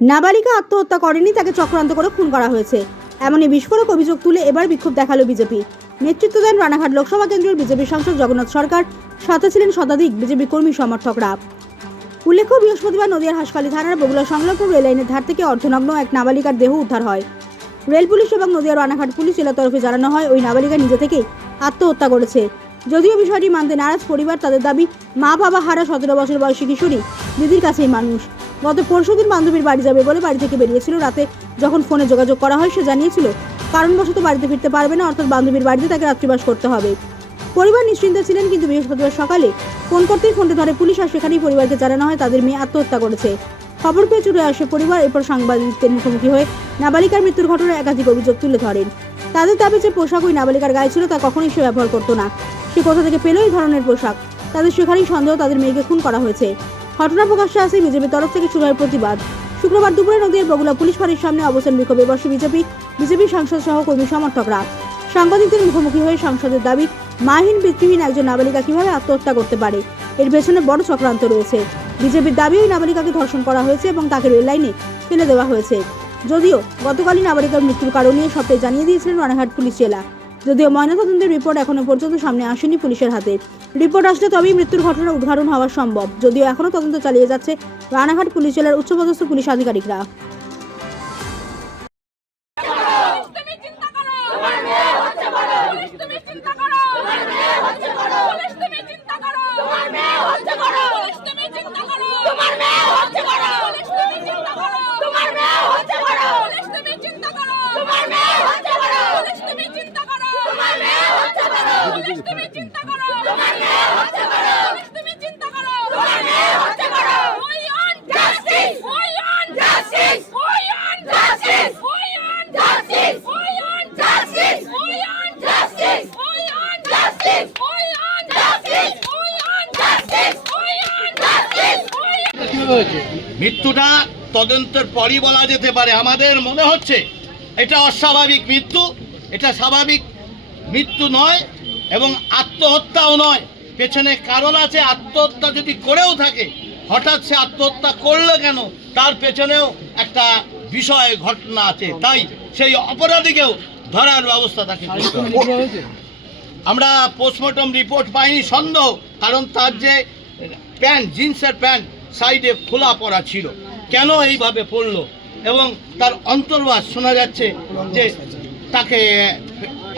নাবালিকা আত্মহত্যা করেনি, তাকে চক্রান্ত করে খুন করা হয়েছে। এমনই বিস্ফোরক অভিযোগ তুলে এবার বিক্ষোভ দেখাল বিজেপি। নেতৃত্ব দেন রানাঘাট লোকসভা কেন্দ্রের বিজেপি সাংসদ জগন্নাথ সরকার, সাথে ছিলেন শতাধিক বিজেপি কর্মী সমর্থকরা। উল্লেখ্য, বৃহস্পতিবার নদিয়ার হাসপালি থানার বগুলা সংলগ্ন রেল লাইনের ধার থেকে অর্ধনগ্ন এক নাবালিকার দেহ উদ্ধার হয়। রেল পুলিশ এবং নদিয়ার রানাঘাট পুলিশ জেলা তরফে জানানো হয়, ওই নাবালিকা নিজে থেকেই আত্মহত্যা করেছে। যদিও বিষয়টি মানতে নারাজ পরিবার, তাদের দাবি মা বাবা হারা সতেরো বছর বয়সী কিশোরী, দিদির কাছেই মানুষ। গত পরশুদিন বান্ধবীর বাড়ি যাবে বলে বাড়ি থেকে বেরিয়েছিল। রাতে যখন ফোনে যোগাযোগ করা হয়, সে জানিয়েছিল, কারণবশত বাড়িতে ফিরতে পারবে না, অর্থাৎ বান্ধবীর বাড়িতে তাকে রাত্রিবাস করতে হবে। পরিবার নিশ্চিন্তে ছিলেন, কিন্তু বৃহস্পতিবার সকালে ফোন করতেই ফোনটি ধরে পুলিশ আর সেখানেই পরিবারকে জানানো হয়, তাদের মেয়ে আত্মহত্যা করেছে। খবর পেয়ে চুরে আসে পরিবার, এরপর সাংবাদিকদের মুখোমুখি হয়ে নাবালিকার মৃত্যুর ঘটনায় একাধিক অভিযোগ তুলে ধরেন। তাদের দাবি যে পোশাক ওই নাবালিকার গায়ে ছিল, তা কখনোই সে ব্যবহার করতো না। সে কোথা থেকে পেল এই ধরনের পোশাক? তাদের সেখানেই সন্দেহ, তাদের মেয়েকে খুন করা হয়েছে। ঘটনা প্রকাশ্যে আসে বিজেপির তরফ থেকে শুরু হয় প্রতিবাদ। শুক্রবার দুপুরে নদীর বগুলা পুলিশ ফাঁড়ির সামনে অবস্থান বিক্ষোভে বসে বিজেপি বিজেপি সাংসদ সহ কর্মী সমর্থকরা। সাংবাদিকদের মুখোমুখি হয়ে সাংসদের দাবি মাহিন পিতৃহীন একজন নাবালিকা কীভাবে আত্মহত্যা করতে পারে? এর পেছনে বড় চক্রান্ত রয়েছে। বিজেপির দাবি, ওই নাবালিকাকে ধর্ষণ করা হয়েছে এবং তাকে রেল লাইনে ফেলে দেওয়া হয়েছে। যদিও গতকালই নাবালিকার মৃত্যুর কারণ নিয়ে সবটাই জানিয়ে দিয়েছিলেন রানাঘাট পুলিশ জেলা। যদিও ময়নাতদন্তের রিপোর্ট এখনও পর্যন্ত সামনে আসেনি পুলিশের হাতে। রিপোর্ট আসলে তবেই মৃত্যুর ঘটনা উদ্ঘাটন হওয়া সম্ভব, যদিও এখনও তদন্ত চালিয়ে যাচ্ছে রানাঘাট পুলিশ জেলার উচ্চপদস্থ পুলিশ আধিকারিকরা। তোমার মেয়ে হচ্ছে বড় পুলিশ তুমি চিন্তা করো তোমার মেয়ে হচ্ছে বড় পুলিশ তুমি চিন্তা করো তোমার মেয়ে হচ্ছে বড় পুলিশ তুমি চিন্তা করো তোমার মেয়ে হচ্ছে বড় পুলিশ তুমি চিন্তা করো তোমার মেয়ে হচ্ছে বড় পুলিশ তুমি চিন্তা করো তোমার মেয়ে হচ্ছে বড় পুলিশ তুমি চিন্তা করো তোমার মেয়ে হচ্ছে বড় পুলিশ তুমি চিন্তা করো তোমার মেয়ে পুলিশ তুমি চিন্তা করো তোমার মেয়ে justice justice justice justice justice justice justice justice justice justice মৃত্যুটা তদন্তের পরই বলা যেতে পারে আমাদের মনে হচ্ছে এটা অস্বাভাবিক মৃত্যু এটা স্বাভাবিক মৃত্যু নয় এবং আত্মহত্যাও নয়। পেছনে কারণ আছে আত্মহত্যা যদি করেও থাকে হঠাৎ সে আত্মহত্যা করল কেন? তার পেছনেও একটা বিষয় ঘটনা আছে। তাই সেই অপরাধীকেও ধরার ব্যবস্থা থাকে আমরা পোস্টমর্টম রিপোর্ট পাইনি সন্দেহ কারণ তার যে প্যান্ট জিন্সের প্যান্ট সাইডে খোলা পড়া ছিল। কেন এইভাবে পড়ল? এবং তার অন্তর্বাস শোনা যাচ্ছে যে তাকে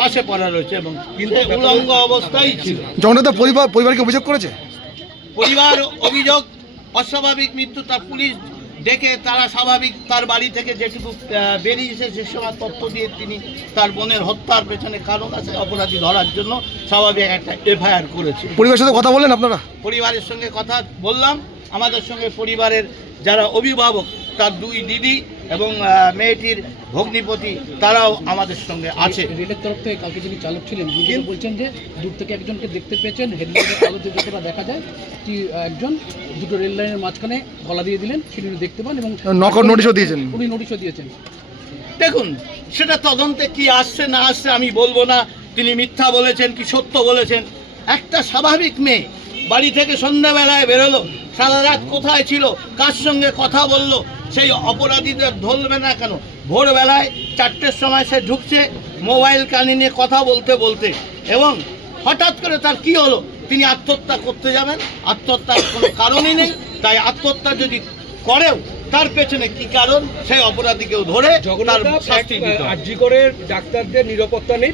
পাশে পড়া রয়েছে এবং কিন্তু উলঙ্গ অবস্থায় ছিল। জগন্নাথ পরিবার পরিবারকে অভিযোগ করেছে? পরিবার অভিযোগ অস্বাভাবিক মৃত্যু তার পুলিশ ডেকে তারা স্বাভাবিক তার বাড়ি থেকে যেটুকু বেরিয়েছে সে সময় তথ্য দিয়ে তিনি তার বোনের হত্যার পেছনে কারণ আছে অপরাধী ধরার জন্য স্বাভাবিক একটা এফআইআর করেছে। পরিবারের সাথে কথা বললেন আপনারা? পরিবারের সঙ্গে কথা বললাম। আমাদের সঙ্গে পরিবারের যারা অভিভাবক তার দুই দিদি এবং মেয়েটির ভগ্নিপতি তারাও আমাদের সঙ্গে আছে। রেলের তরফ থেকে কালকে যিনি চালক ছিলেন তিনি বলছেন যে দূর থেকে একজনকে দেখতে পেয়েছেন আলোতে যতটা দেখা যায় কি একজন দুটো রেল লাইনের মাঝখানে গলা দিয়ে দিলেন সেটি দেখতে পান এবং নকআউট নোটিশও দিয়েছেন। উনি নোটিশও দিয়েছেন। দেখুন সেটা তদন্তে কি আসছে না আসছে আমি বলব না। তিনি মিথ্যা বলেছেন কি সত্য বলেছেন? একটা স্বাভাবিক মেয়ে বাড়ি থেকে সন্ধ্যাবেলায় বেরোলো সারা রাত কোথায় ছিল কার সঙ্গে কথা বলল সেই অপরাধীদের ধরবে না কেন? ভোরবেলায় চারটের সময় সে ঢুকছে মোবাইল কানে নিয়ে কথা বলতে বলতে এবং হঠাৎ করে তার কি হলো? তিনি আত্মহত্যা করতে যাবেন। আত্মহত্যার কোনো কারণই নেই। তাই আত্মহত্যা যদি করেও তার পেছনে কি কারণ? সেই অপরাধীকেও ধরে তার শাস্তি হবে। করে ডাক্তারদের নিরাপত্তা নেই